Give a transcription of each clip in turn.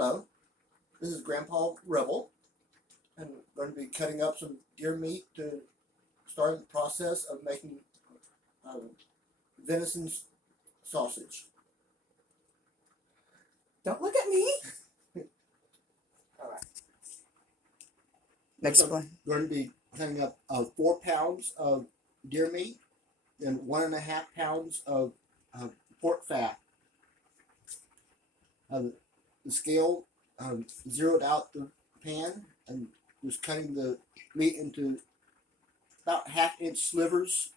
Hello, this is Grandpa Rebel, and I'm going to be cutting up some deer meat to start the process of making um, venison sausage. Don't look at me. All right. Next So one. I'm going to be cutting up 4 pounds of deer meat and 1.5 pounds of pork fat. The scale zeroed out the pan and was cutting the meat into about 1/2 inch slivers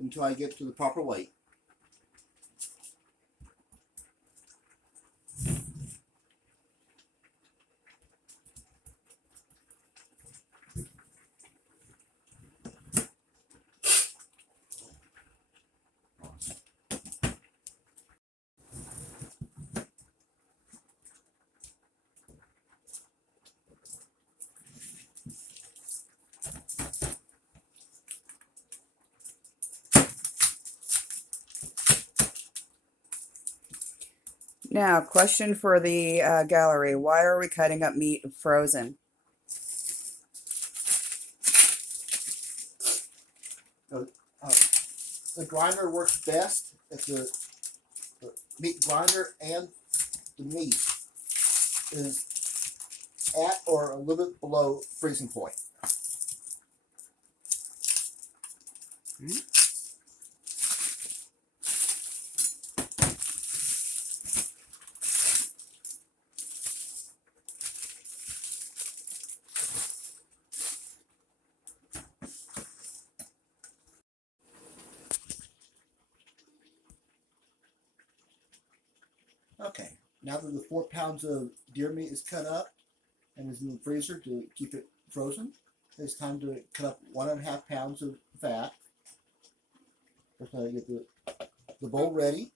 until I get to the proper weight. Now, question for the gallery. Why are we cutting up meat frozen? The grinder works best if the meat grinder and the meat is at or a little bit below freezing point. Okay, now that the 4 pounds of deer meat is cut up and is in the freezer to keep it frozen, it's time to cut up 1.5 pounds of fat. First, I get the bowl ready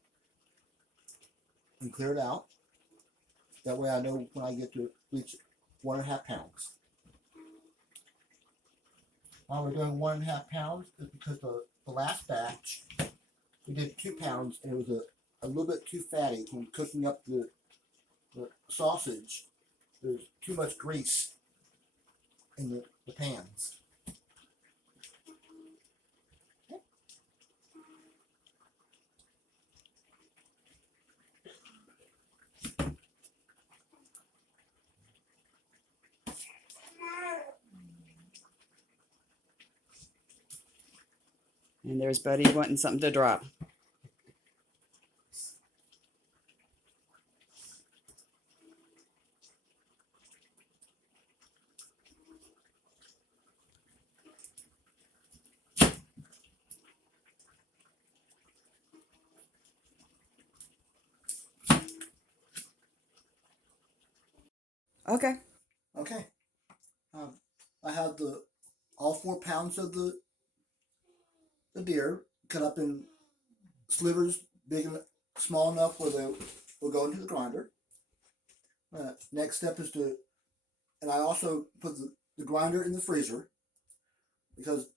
and clear it out. That way I know when I get to reach 1.5 pounds. Why we're doing 1.5 pounds is because the last batch we did 2 pounds and it was a little bit too fatty when cooking up the sausage. There's too much grease in the pans. And there's Buddy wanting something to drop. Okay. Okay. I have all 4 pounds of the deer cut up in slivers, big and small enough where they will go into the grinder. Next step is and I also put the grinder in the freezer because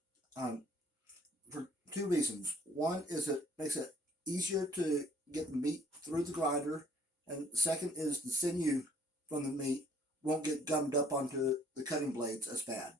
for 2 reasons. One is it makes it easier to get the meat through the grinder, and second is the sinew from the meat won't get gummed up onto the cutting blades as bad.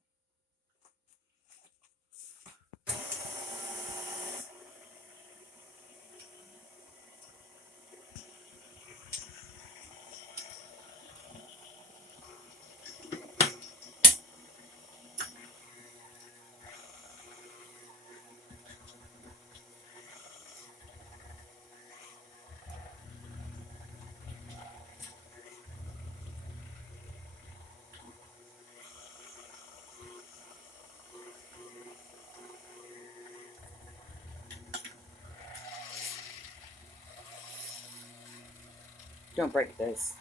Don't break this.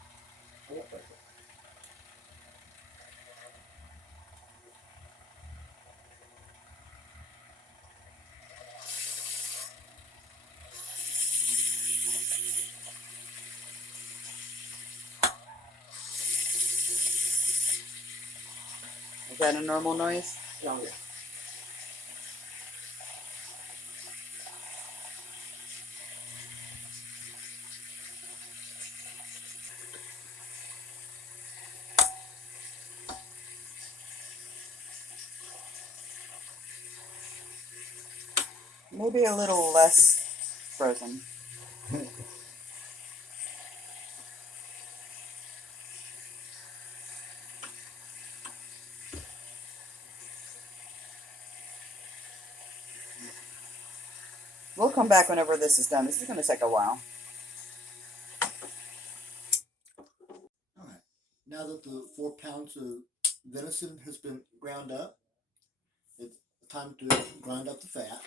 Is that a normal noise? Oh, yeah. Maybe a little less frozen. We'll come back whenever this is done. This is going to take a while. Alright, now that the 4 pounds of venison has been ground up, it's time to grind up the fat.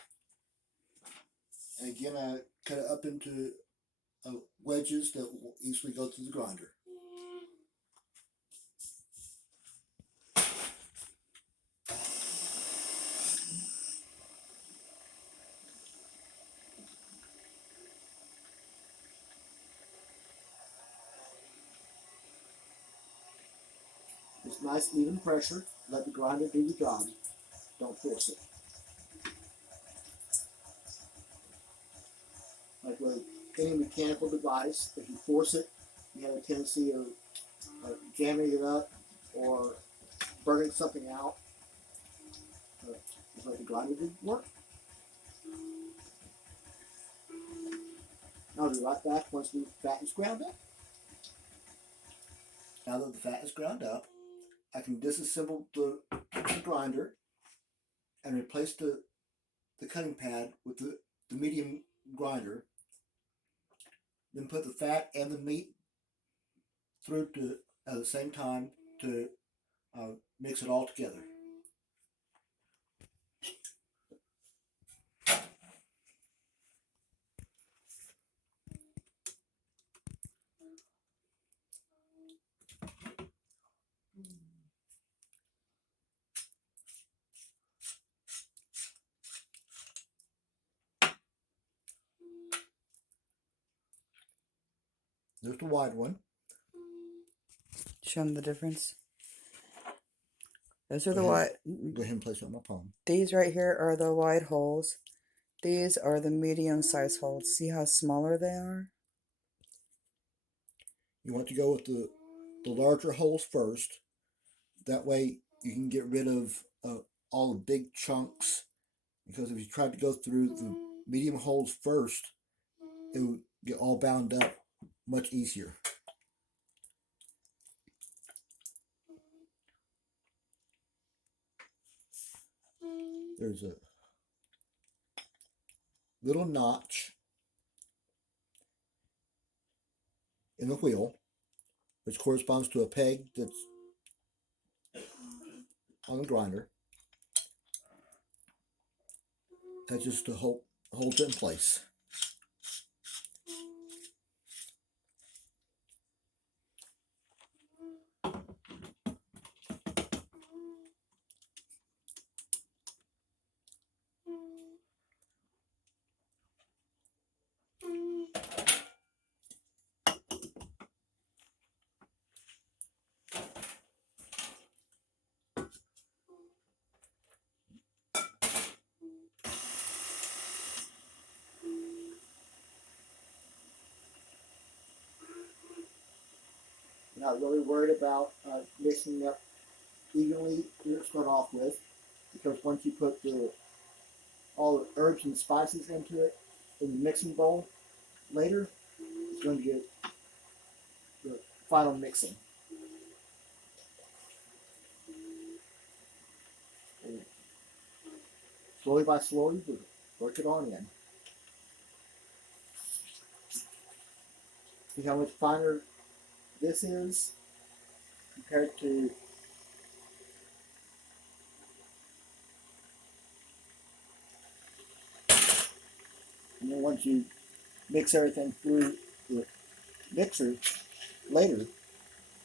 And again, I cut it up into wedges that will easily go through the grinder. It's nice even pressure. Let the grinder do the job. Don't force it. Like with any mechanical device, if you force it, you have a tendency of jamming it up or burning something out. Just let the grinder do the work. I'll be right back once the fat is ground up. Now that the fat is ground up, I can disassemble the grinder and replace the cutting pad with the medium grinder. Then put the fat and the meat through to at the same time to mix it all together. There's the wide one. Show them the difference. Those are the Go wide. Go ahead and place it on my palm. These right here are the wide holes. These are the medium-sized holes. See how smaller they are? You want to go with the larger holes first. That way you can get rid of all the big chunks. Because if you tried to go through the medium holes first, it would get all bound up much easier. There's a little notch in the wheel, which corresponds to a peg that's on the grinder. That's just to hold it in place. Not really worried about mixing up evenly to start off with, because once you put all the herbs and spices into it in the mixing bowl later, it's going to get the final mixing. And slowly by slowly, work it on in. See how much finer this is compared to and then once you mix everything through the mixer later,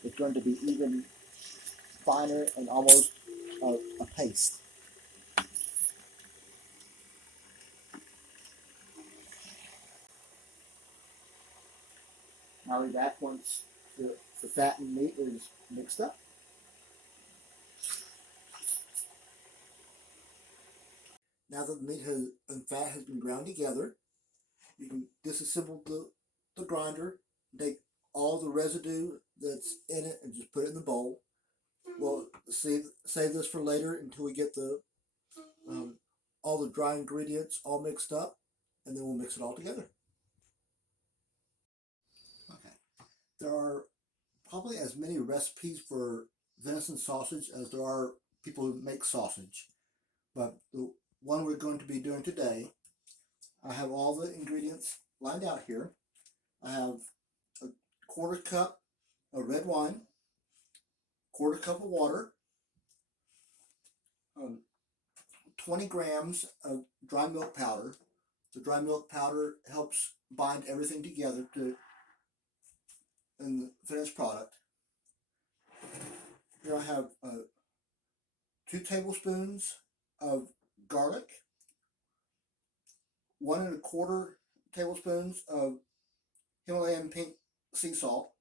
it's going to be even finer and almost a paste. I'll be back once the fat and meat is mixed up. Now that the meat and fat has been ground together, you can disassemble the grinder, take all the residue that's in it and just put it in the bowl. We'll save this for later until we get the all the dry ingredients all mixed up, and then we'll mix it all together. Okay. There are probably as many recipes for venison sausage as there are people who make sausage. But the one we're going to be doing today, I have all the ingredients lined out here. I have a quarter cup of red wine, quarter cup of water, 20 grams of dry milk powder. The dry milk powder helps bind everything together in the finished product. Here I have 2 tablespoons of garlic, 1 1/4 tablespoons of Himalayan pink sea salt,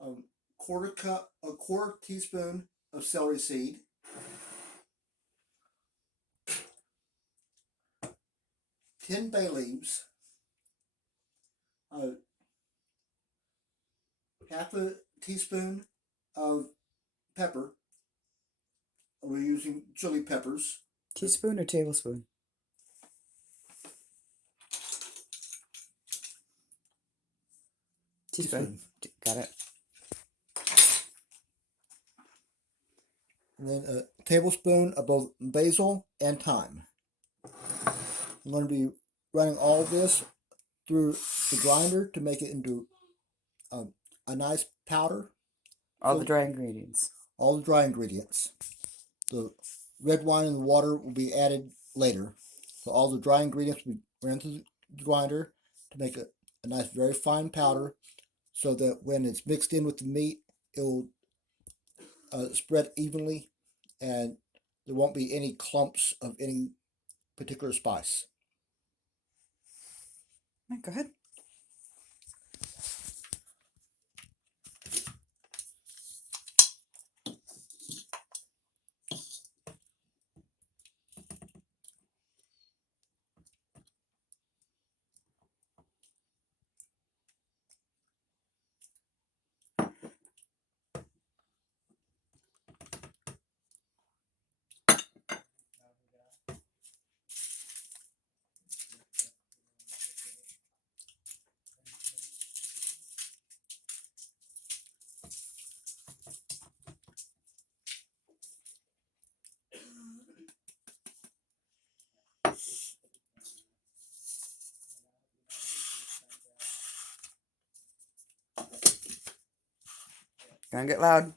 a quarter teaspoon of celery seed, 10 bay leaves, half a teaspoon of pepper. We're using chili peppers. Teaspoon or tablespoon? Teaspoon. Got it. And then a tablespoon of both basil and thyme. I'm going to be running all this through the grinder to make it into a nice powder. All the dry ingredients. All the dry ingredients. The red wine and the water will be added later. So all the dry ingredients will be ran through the grinder to make a nice, very fine powder, so that when it's mixed in with the meat, it will spread evenly, and there won't be any clumps of any particular spice. Go ahead. Gonna get loud.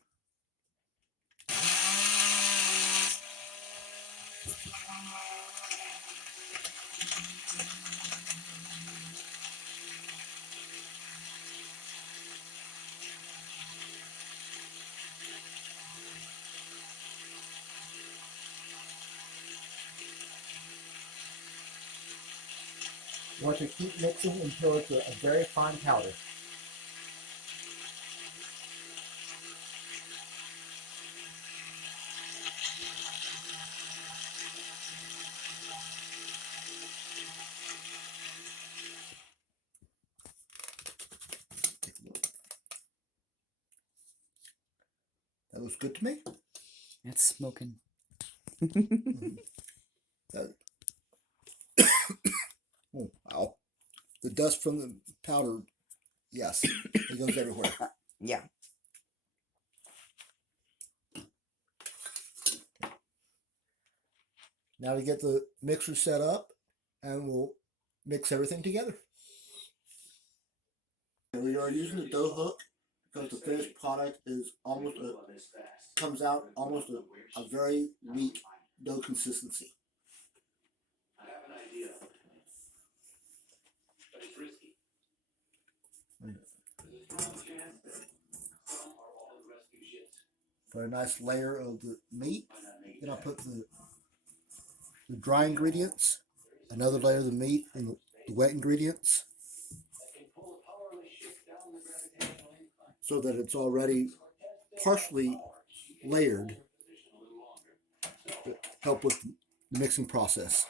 You want to keep mixing until it's a very fine powder. That looks good to me. It's smoking. Oh, wow. The dust from the powder, yes, it goes everywhere. Yeah. Now to get the mixer set up, and we'll mix everything together. We are using the dough hook because the finished product is comes out almost a very weak dough consistency. I have an idea, but it's risky. Put a nice layer of the meat. Then I'll put the dry ingredients, another layer of the meat, and the wet ingredients, so that it's already partially layered to help with the mixing process.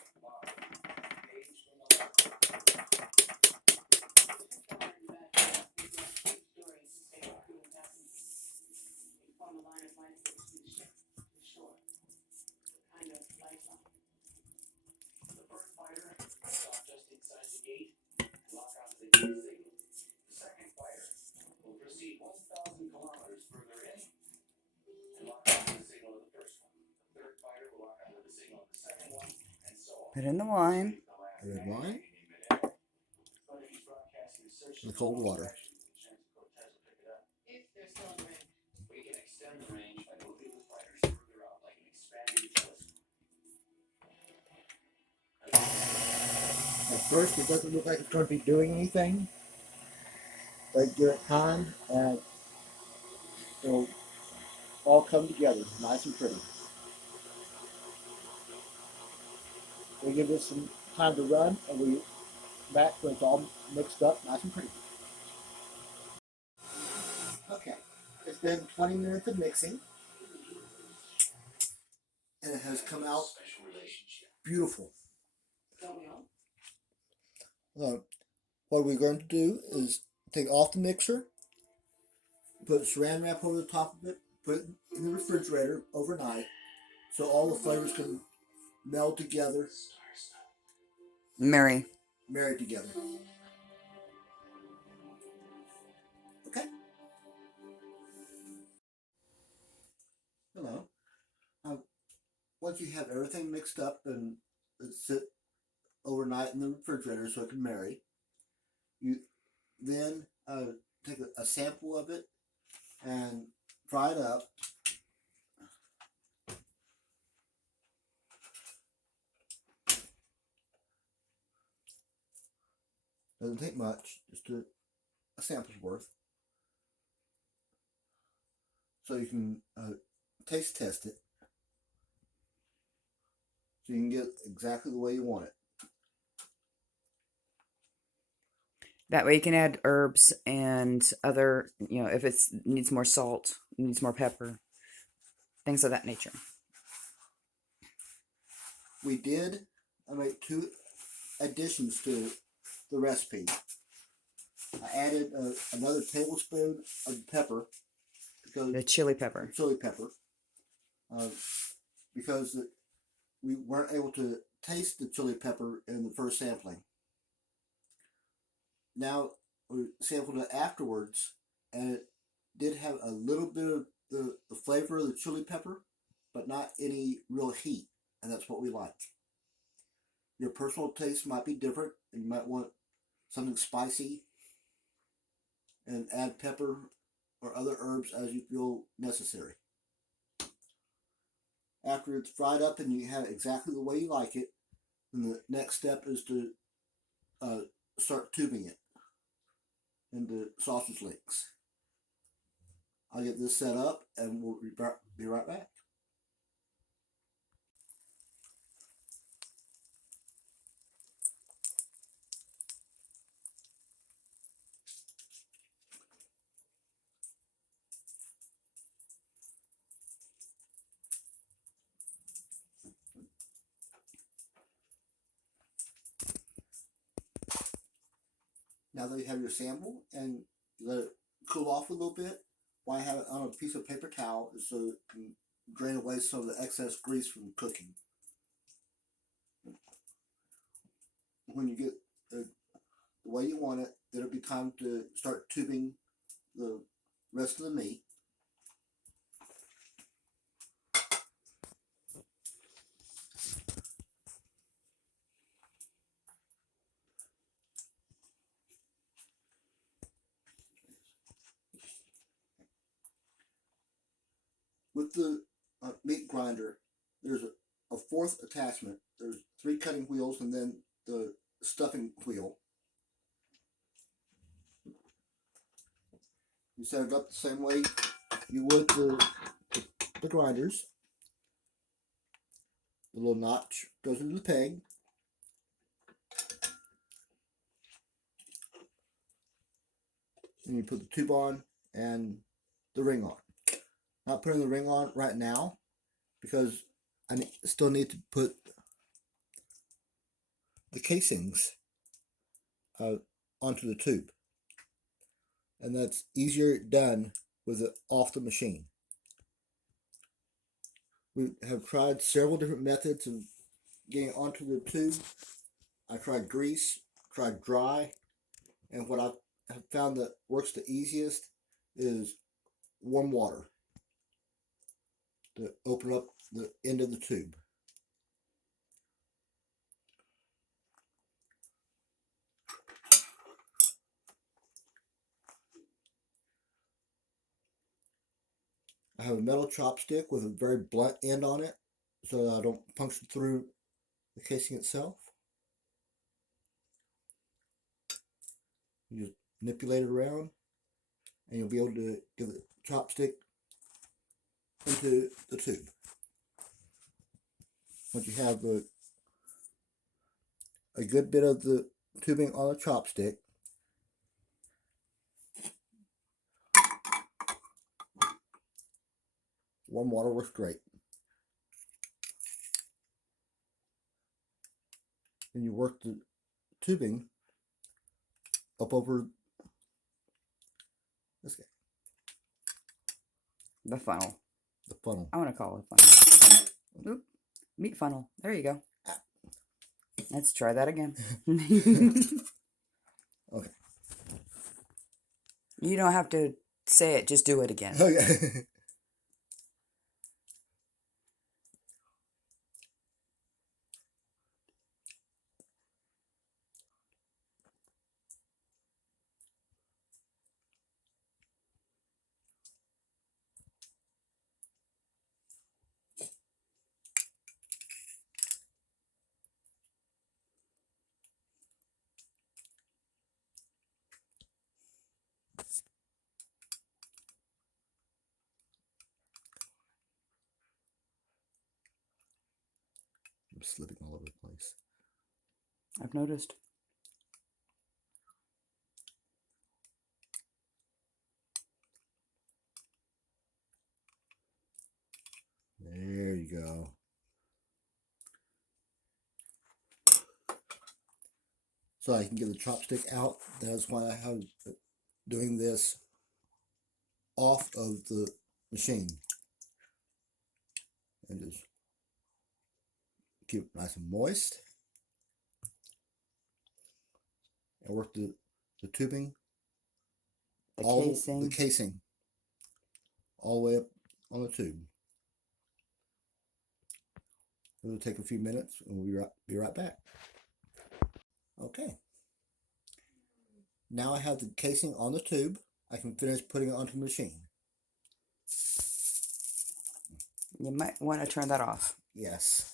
Put in the wine. the red wine, and the cold water. We can extend the range by moving the fighters further out like an expanding telescope. At first, it doesn't look like it's going to be doing anything, but give it time and it'll all come together nice and pretty. We give this some time to run and we back when it's all mixed up nice and pretty. Okay, it's been 20 minutes of mixing and it has come out Special relationship. beautiful. What we're going to do is take off the mixer, put saran wrap over the top of it, put it in the refrigerator overnight so all the flavors can meld together, Mary. marry together. Okay? Hello. Once you have everything mixed up and it sit overnight in the refrigerator so it can marry, you then take a sample of it and fry it up. Doesn't take much, just a sample's worth. So you can taste test it. So you can get exactly the way you want it. That way you can add herbs and other, if it needs more salt, needs more pepper, things of that nature. We did make 2 additions to the recipe. I added another tablespoon of pepper because The chili pepper. chili pepper because we weren't able to taste the chili pepper in the first sampling. Now we sampled it afterwards and it did have a little bit of the flavor of the chili pepper but not any real heat, and that's what we like. Your personal taste might be different and you might want something spicy and add pepper or other herbs as you feel necessary. After it's fried up and you have it exactly the way you like it, then the next step is to start tubing it into sausage links. I'll get this set up and we'll be right back. Now that you have your sample and you let it cool off a little bit, why I have it on a piece of paper towel is so it can drain away some of the excess grease from cooking. When you get the way you want it, it'll be time to start tubing the rest of the meat. With the meat grinder, there's a 4th attachment. There's 3 cutting wheels and then the stuffing wheel. You set it up the same way you would the grinders. The little notch goes into the peg. And you put the tube on and the ring on. Not putting the ring on right now because I still need to put the casings onto the tube. And that's easier done with it off the machine. We have tried several different methods of getting it onto the tube. I tried grease, tried dry, and what I have found that works the easiest is warm water to open up the end of the tube. I have a metal chopstick with a very blunt end on it so that I don't puncture through the casing itself. You just manipulate it around and you'll be able to get the chopstick into the tube. Once you have a good bit of the tubing on the chopstick, warm water works great. Then you work the tubing up over this guy, The funnel. the funnel. I want to call it a funnel. Oop. Meat funnel. There you go. Let's try that again. Okay. You don't have to say it, just do it again. Okay. I'm slipping all over the place. I've noticed. There you go. So I can get the chopstick out. That's why I have doing this off of the machine. And just keep it nice and moist. And work the tubing, The casing, all the way up on the tube. It'll take a few minutes and we'll be right back. Okay. Now I have the casing on the tube. I can finish putting it onto the machine. You might want to turn that off. Yes.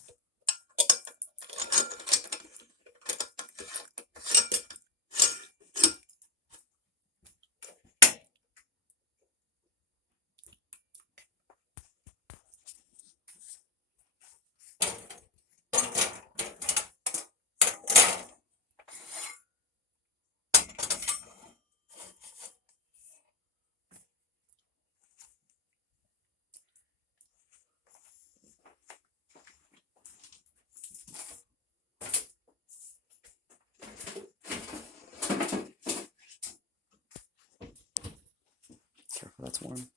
Careful, that's warm.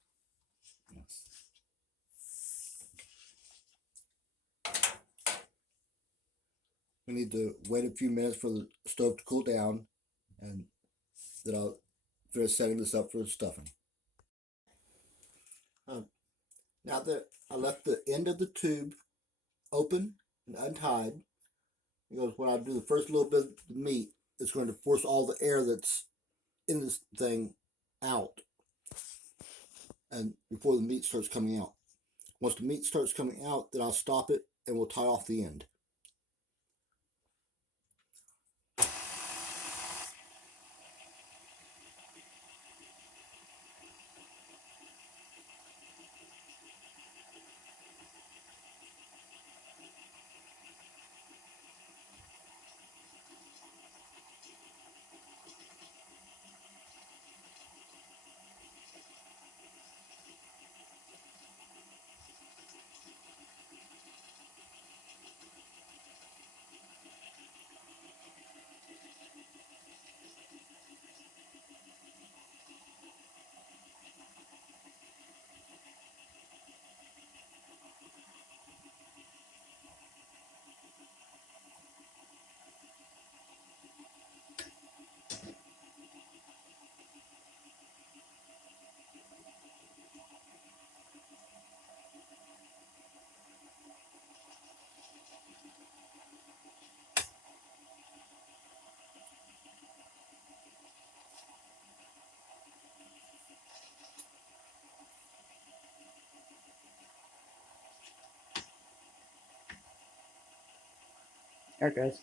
Yes. We need to wait a few minutes for the stove to cool down, and then I'll finish setting this up for the stuffing. Now that I left the end of the tube open and untied, because when I do the first little bit of the meat, it's going to force all the air that's in this thing out, and before the meat starts coming out. Once the meat starts coming out, then I'll stop it and we'll tie off the end. There it goes.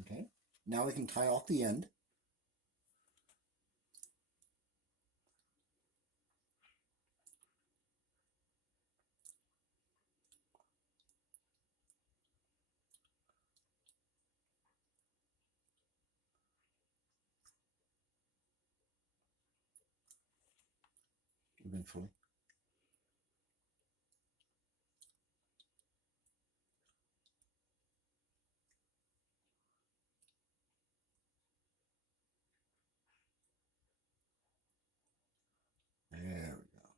Okay. Now we can tie off the end. Eventually. There we go.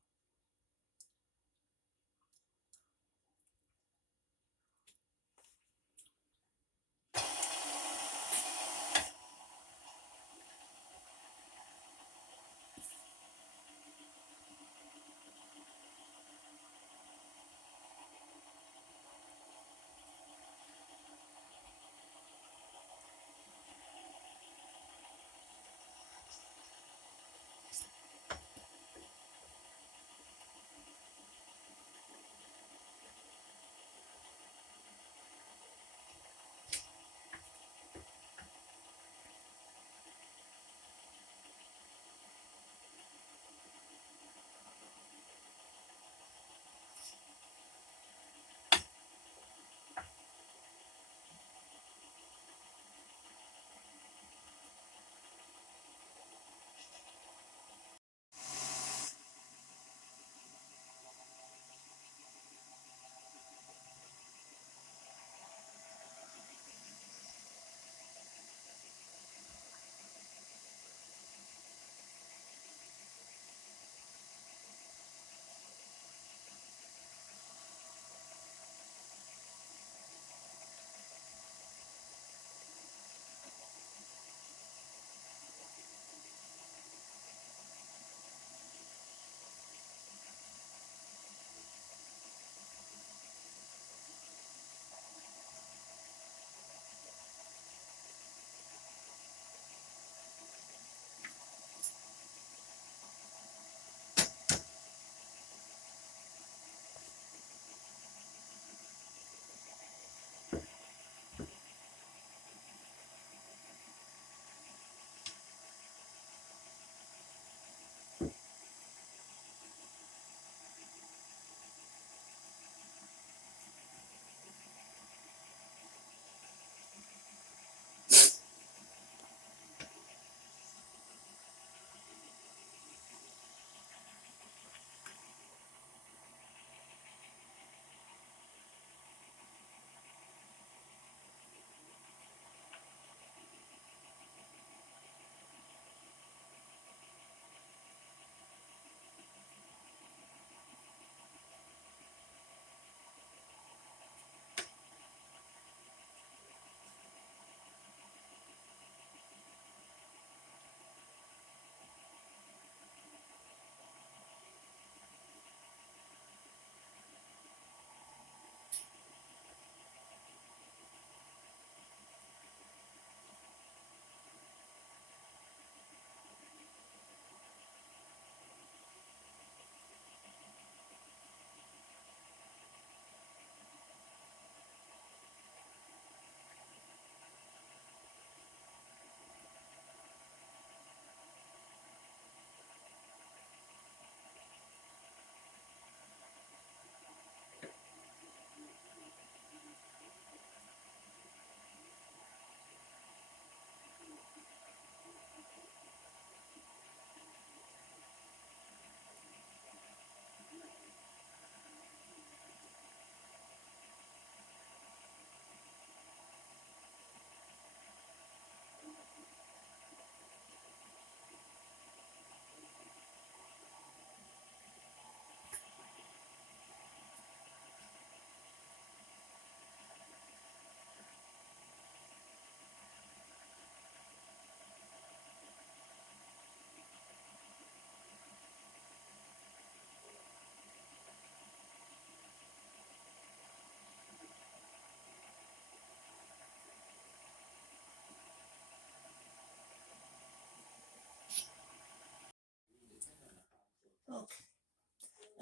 Okay.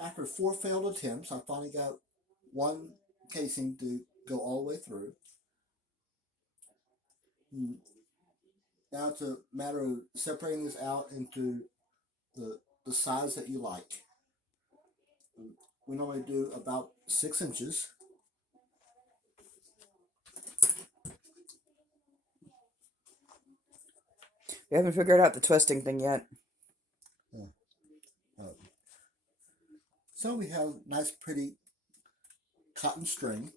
After 4 failed attempts, I finally got one casing to go all the way through. Now it's a matter of separating this out into the size that you like. We normally do about 6 inches. We haven't figured out the twisting thing yet. So we have nice, pretty cotton string.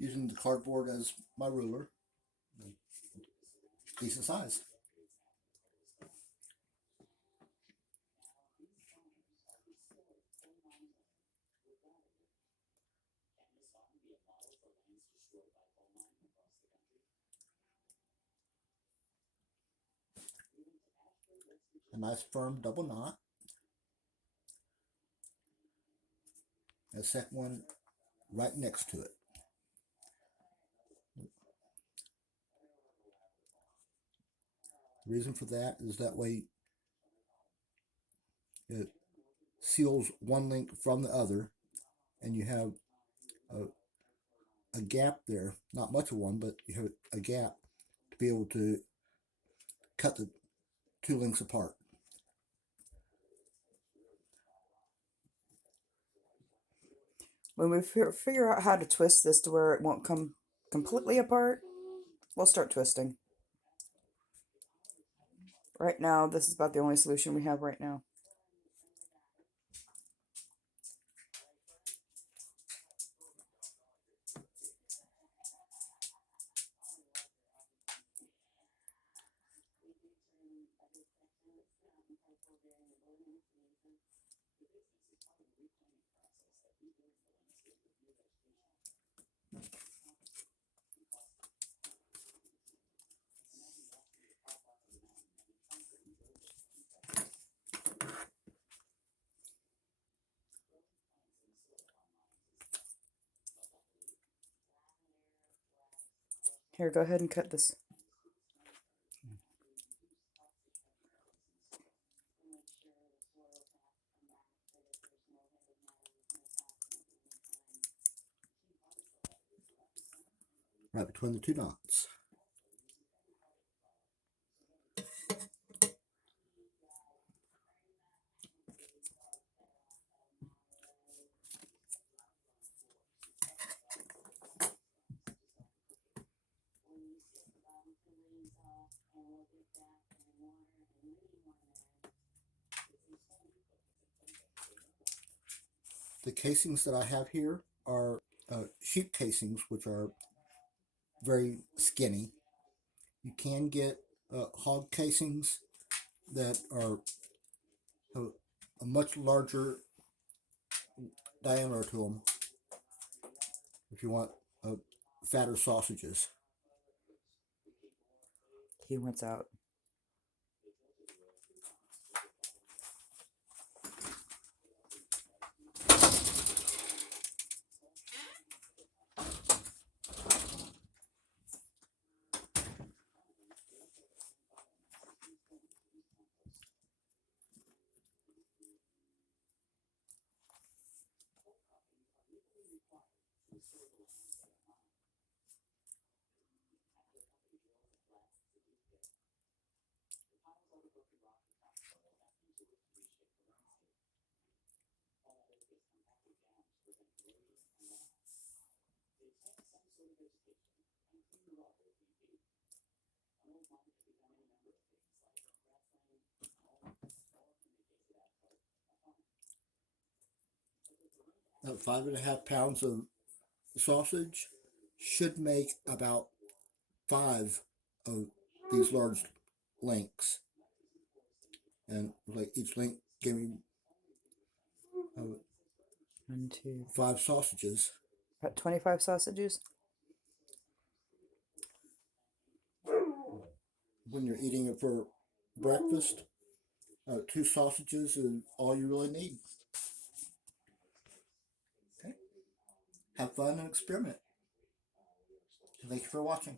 Using the cardboard as my ruler. Decent size. A nice firm double knot. A second one right next to it. The reason for that is that way it seals one link from the other, and you have a gap there, not much of one, but you have a gap to be able to cut the 2 links apart. When we figure out how to twist this to where it won't come completely apart, we'll start twisting. Right now, this is about the only solution we have right now. Here, go ahead and cut this. Right between the 2 knots. The casings that I have here are sheep casings, which are very skinny. You can get hog casings that are a much larger diameter to them if you want fatter sausages. He wants out. That 5.5 pounds of sausage should make about 5 of these large links, and like each link gave me 1, 2, 5 sausages. about 25 sausages. When you're eating it for breakfast, 2 sausages is all you really need. Okay. Have fun and experiment. Thank you for watching.